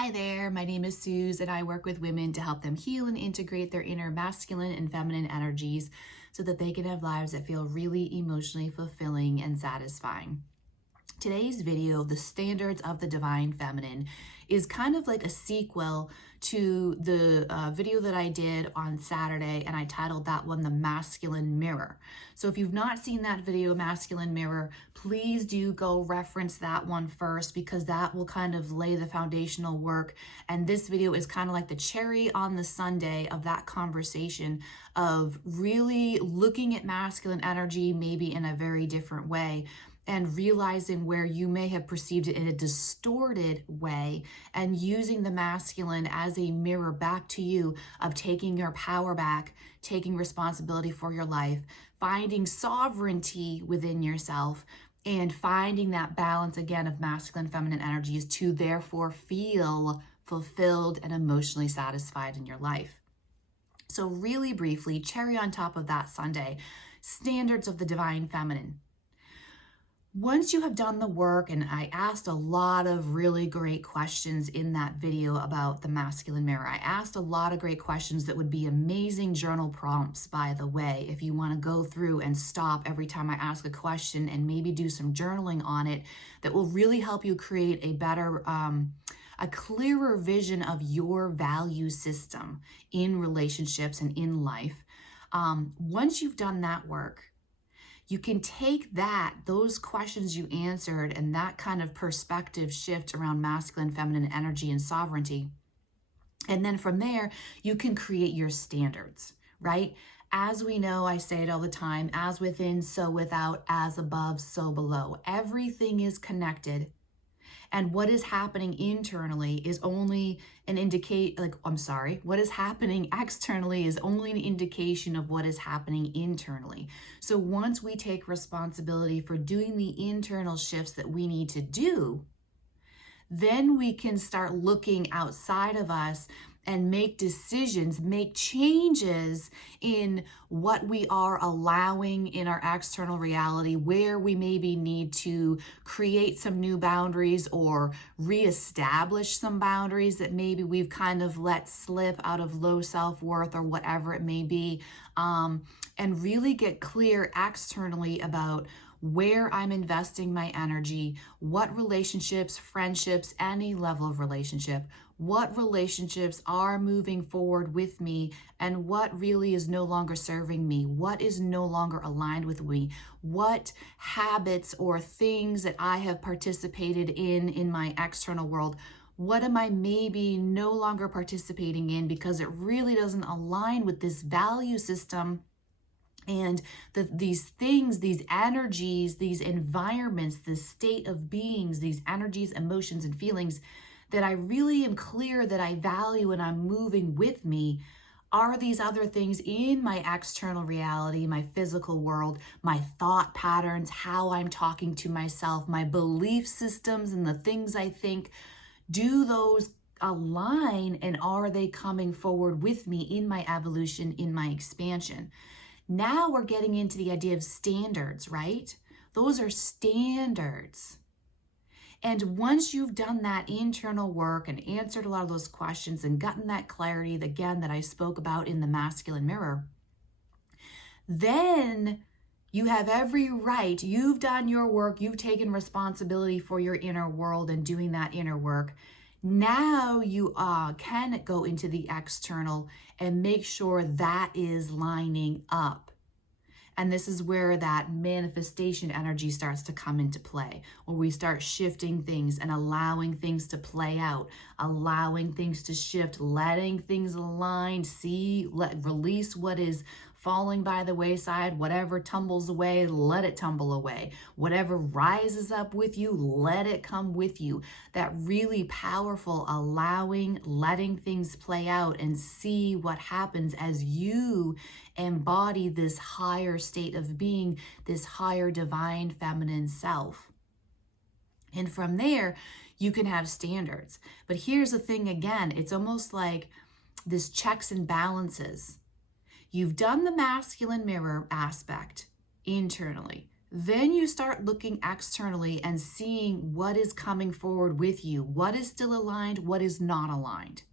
Hi there, my name is Suze and I work with women to help them heal and integrate their inner masculine and feminine energies so that they can have lives that feel really emotionally fulfilling and satisfying. Today's video, The Standards of the Divine Feminine, is kind of like a sequel to the video that I did on Saturday, and I titled that one The Masculine Mirror. So if you've not seen that video, Masculine Mirror, please do go reference that one first, because that will kind of lay the foundational work. And this video is kind of like the cherry on the sundae of that conversation of really looking at masculine energy maybe in a very different way, and realizing where you may have perceived it in a distorted way, and using the masculine as a mirror back to you of taking your power back, taking responsibility for your life, finding sovereignty within yourself, and finding that balance again of masculine and feminine energies to therefore feel fulfilled and emotionally satisfied in your life. So really briefly, cherry on top of that sundae, standards of the divine feminine. Once you have done the work, and I asked a lot of really great questions in that video about the masculine mirror. I asked a lot of great questions that would be amazing journal prompts, by the way, if you want to go through and stop every time I ask a question and maybe do some journaling on it, that will really help you create a better, a clearer vision of your value system in relationships and in life. Once you've done that work, you can take those questions you answered and that kind of perspective shift around masculine, feminine energy and sovereignty. And then from there, you can create your standards, right? As we know, I say it all the time, as within, so without, as above, so below. Everything is connected. And what is happening internally is only what is happening externally is only an indication of what is happening internally. So once we take responsibility for doing the internal shifts that we need to do, then we can start looking outside of us and make decisions, make changes in what we are allowing in our external reality, where we maybe need to create some new boundaries or reestablish some boundaries that maybe we've kind of let slip out of low self-worth or whatever it may be, and really get clear externally about where I'm investing my energy, what relationships, friendships, any level of relationship, what relationships are moving forward with me, and what really is no longer serving me, what is no longer aligned with me, what habits or things that I have participated in my external world, what am I maybe no longer participating in because it really doesn't align with this value system. And these things, these energies, these environments, this state of beings, these energies, emotions, and feelings that I really am clear that I value and I'm moving with me, are these other things in my external reality, my physical world, my thought patterns, how I'm talking to myself, my belief systems and the things I think, do those align, and are they coming forward with me in my evolution, in my expansion? Now we're getting into the idea of standards, right? Those are standards. And once you've done that internal work and answered a lot of those questions and gotten that clarity, again, that I spoke about in the masculine mirror, then you have every right. You've done your work. You've taken responsibility for your inner world and doing that inner work. Now you can go into the external and make sure that is lining up. And this is where that manifestation energy starts to come into play, where we start shifting things and allowing things to play out, allowing things to shift, letting things align, release what is falling by the wayside, whatever tumbles away, let it tumble away. Whatever rises up with you, let it come with you. That really powerful allowing, letting things play out and see what happens as you embody this higher state of being, this higher divine feminine self. And from there, you can have standards. But here's the thing again, it's almost like this checks and balances. You've done the masculine mirror aspect internally. Then you start looking externally and seeing what is coming forward with you, what is still aligned, what is not aligned.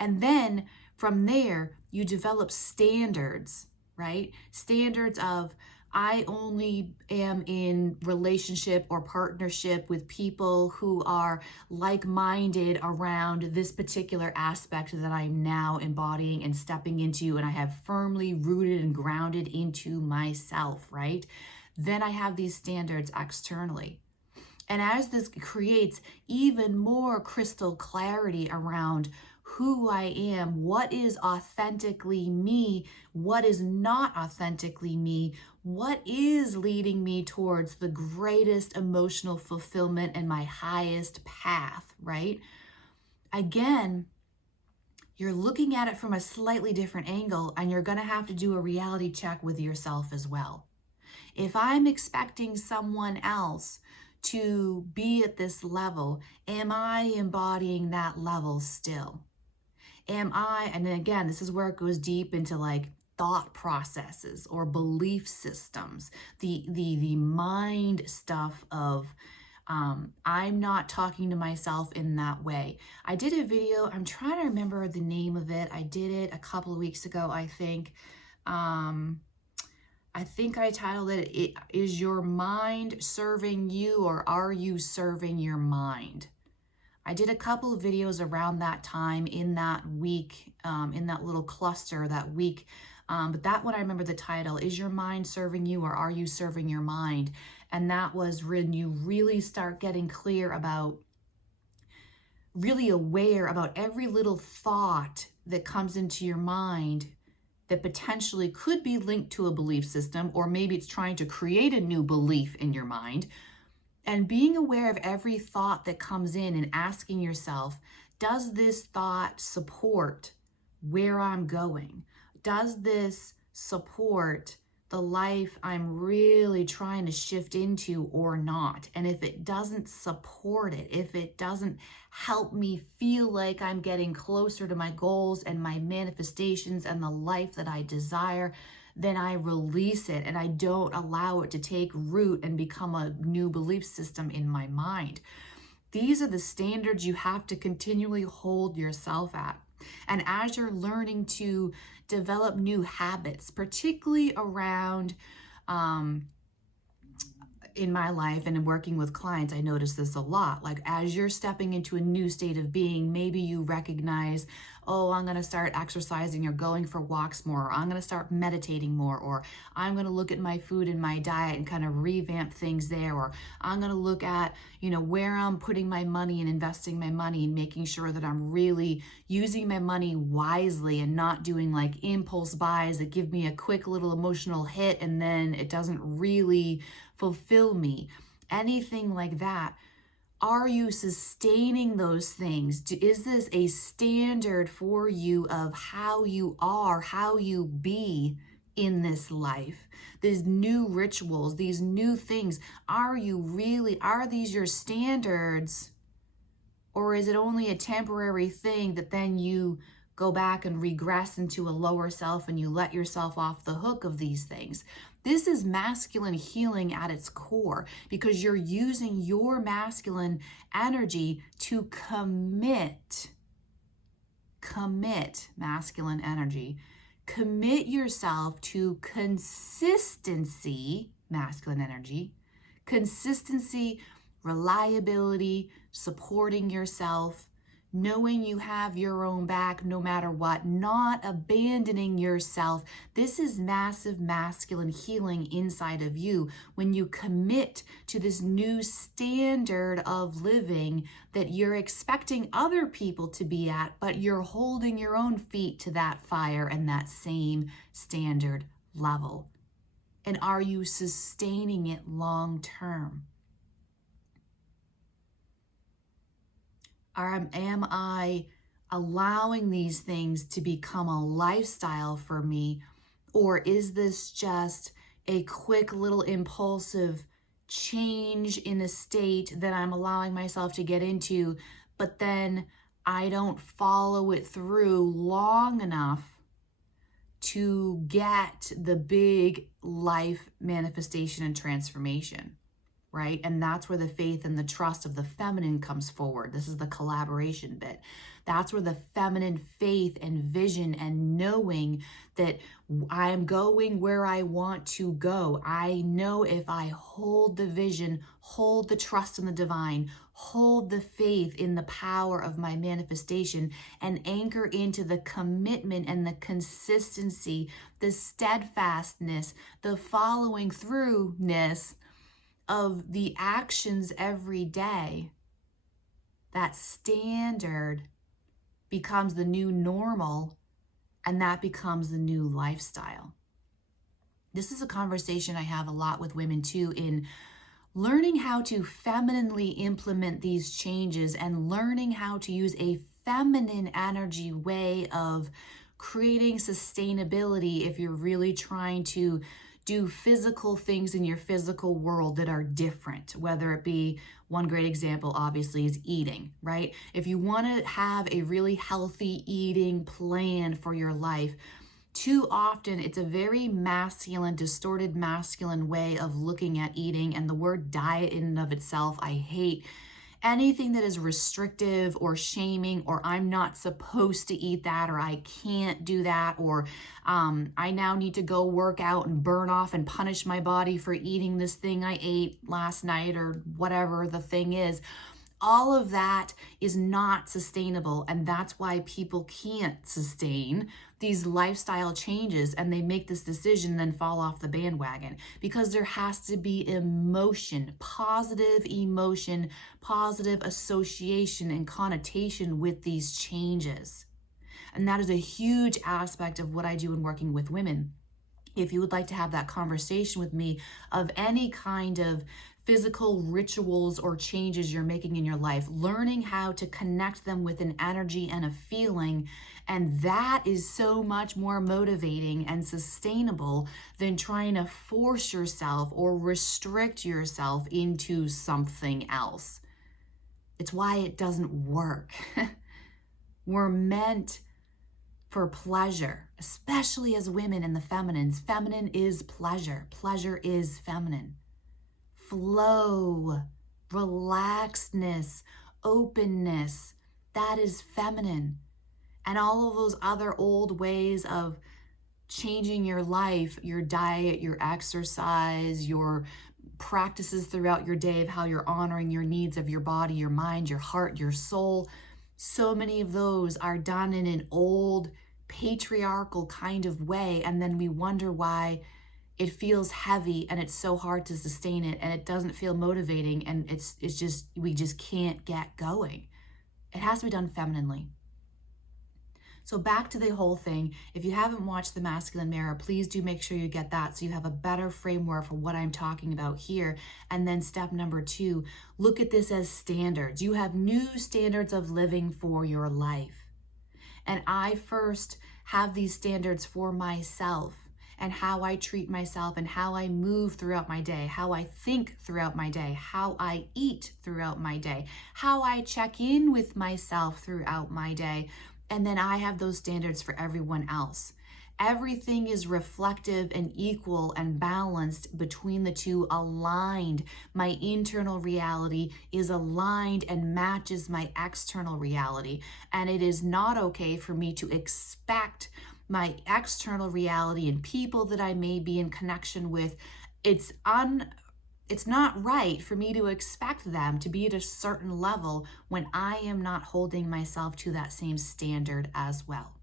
And then from there, you develop standards, right? Standards of, I only am in relationship or partnership with people who are like-minded around this particular aspect that I'm now embodying and stepping into, and I have firmly rooted and grounded into myself, right? Then I have these standards externally. And as this creates even more crystal clarity around who I am, what is authentically me, what is not authentically me, what is leading me towards the greatest emotional fulfillment and my highest path, right? Again, you're looking at it from a slightly different angle, and you're going to have to do a reality check with yourself as well. If I'm expecting someone else to be at this level, am I embodying that level still? Am I, and then again, this is where it goes deep into like thought processes or belief systems, the mind stuff of I'm not talking to myself in that way. I did a video, I'm trying to remember the name of it. I did it a couple of weeks ago, I think. I think I titled it, Is Your Mind Serving You, or Are You Serving Your Mind? I did a couple of videos around that time in that week, in that little cluster that week. But that one, I remember the title, Is Your Mind Serving You, or Are You Serving Your Mind? And that was when you really start getting clear about, really aware about every little thought that comes into your mind that potentially could be linked to a belief system, or maybe it's trying to create a new belief in your mind. And being aware of every thought that comes in and asking yourself, does this thought support where I'm going? Does this support the life I'm really trying to shift into or not? And if it doesn't support it, if it doesn't help me feel like I'm getting closer to my goals and my manifestations and the life that I desire, then I release it and I don't allow it to take root and become a new belief system in my mind. These are the standards you have to continually hold yourself at. And as you're learning to develop new habits, particularly around, in my life and in working with clients, I notice this a lot. Like as you're stepping into a new state of being, maybe you recognize, oh, I'm going to start exercising or going for walks more, or I'm going to start meditating more, or I'm going to look at my food and my diet and kind of revamp things there, or I'm going to look at, where I'm putting my money and investing my money and making sure that I'm really using my money wisely and not doing like impulse buys that give me a quick little emotional hit and then it doesn't really fulfill me, anything like that. Are you sustaining those things? Is this a standard for you of how you are, how you be in this life? These new rituals, these new things, are these your standards? Or is it only a temporary thing that then you go back and regress into a lower self and you let yourself off the hook of these things? This is masculine healing at its core, because you're using your masculine energy to commit masculine energy. Commit yourself to consistency, masculine energy, consistency, reliability, supporting yourself, knowing you have your own back no matter what, not abandoning yourself. This is massive masculine healing inside of you when you commit to this new standard of living that you're expecting other people to be at, but you're holding your own feet to that fire and that same standard level. And are you sustaining it long term? Am I allowing these things to become a lifestyle for me? Or is this just a quick little impulsive change in a state that I'm allowing myself to get into, but then I don't follow it through long enough to get the big life manifestation and transformation, right? And that's where the faith and the trust of the feminine comes forward. This is the collaboration bit. That's where the feminine faith and vision and knowing that I am going where I want to go. I know if I hold the vision, hold the trust in the divine, hold the faith in the power of my manifestation, and anchor into the commitment and the consistency, the steadfastness, the following throughness of the actions every day, that standard becomes the new normal, and that becomes the new lifestyle. This is a conversation I have a lot with women too, in learning how to femininely implement these changes and learning how to use a feminine energy way of creating sustainability if you're really trying to do physical things in your physical world that are different, whether it be, one great example obviously is eating, right? If you want to have a really healthy eating plan for your life, too often it's a very masculine, distorted masculine way of looking at eating, and the word diet in and of itself, I hate anything that is restrictive or shaming, or I'm not supposed to eat that, or I can't do that, or I now need to go work out and burn off and punish my body for eating this thing I ate last night, or whatever the thing is. All of that is not sustainable, and that's why people can't sustain these lifestyle changes, and they make this decision and then fall off the bandwagon, because there has to be emotion, positive association and connotation with these changes. And that is a huge aspect of what I do in working with women. If you would like to have that conversation with me of any kind of physical rituals or changes you're making in your life, learning how to connect them with an energy and a feeling, and that is so much more motivating and sustainable than trying to force yourself or restrict yourself into something else. It's why it doesn't work. We're meant for pleasure, especially as women in the feminines. Feminine is pleasure. Pleasure is feminine. Flow, relaxedness, openness, that is feminine. And all of those other old ways of changing your life, your diet, your exercise, your practices throughout your day of how you're honoring your needs of your body, your mind, your heart, your soul, so many of those are done in an old patriarchal kind of way, and then we wonder why it feels heavy and it's so hard to sustain it, and it doesn't feel motivating, and it's just, we just can't get going. It has to be done femininely. So back to the whole thing, if you haven't watched The Masculine Mirror, please do make sure you get that so you have a better framework for what I'm talking about here. And then step number 2, look at this as standards. You have new standards of living for your life. And I first have these standards for myself, and how I treat myself, and how I move throughout my day, how I think throughout my day, how I eat throughout my day, how I check in with myself throughout my day. And then I have those standards for everyone else. Everything is reflective and equal and balanced between the two, aligned. My internal reality is aligned and matches my external reality. And it is not okay for me to expect my external reality and people that I may be in connection with. It's not right for me to expect them to be at a certain level when I am not holding myself to that same standard as well.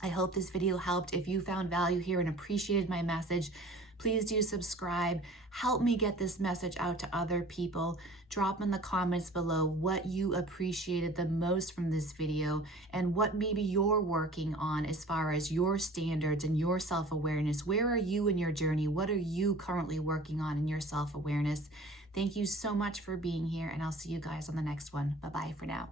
I hope this video helped. If you found value here and appreciated my message, please do subscribe. Help me get this message out to other people. Drop in the comments below what you appreciated the most from this video and what maybe you're working on as far as your standards and your self-awareness. Where are you in your journey? What are you currently working on in your self-awareness? Thank you so much for being here, and I'll see you guys on the next one. Bye-bye for now.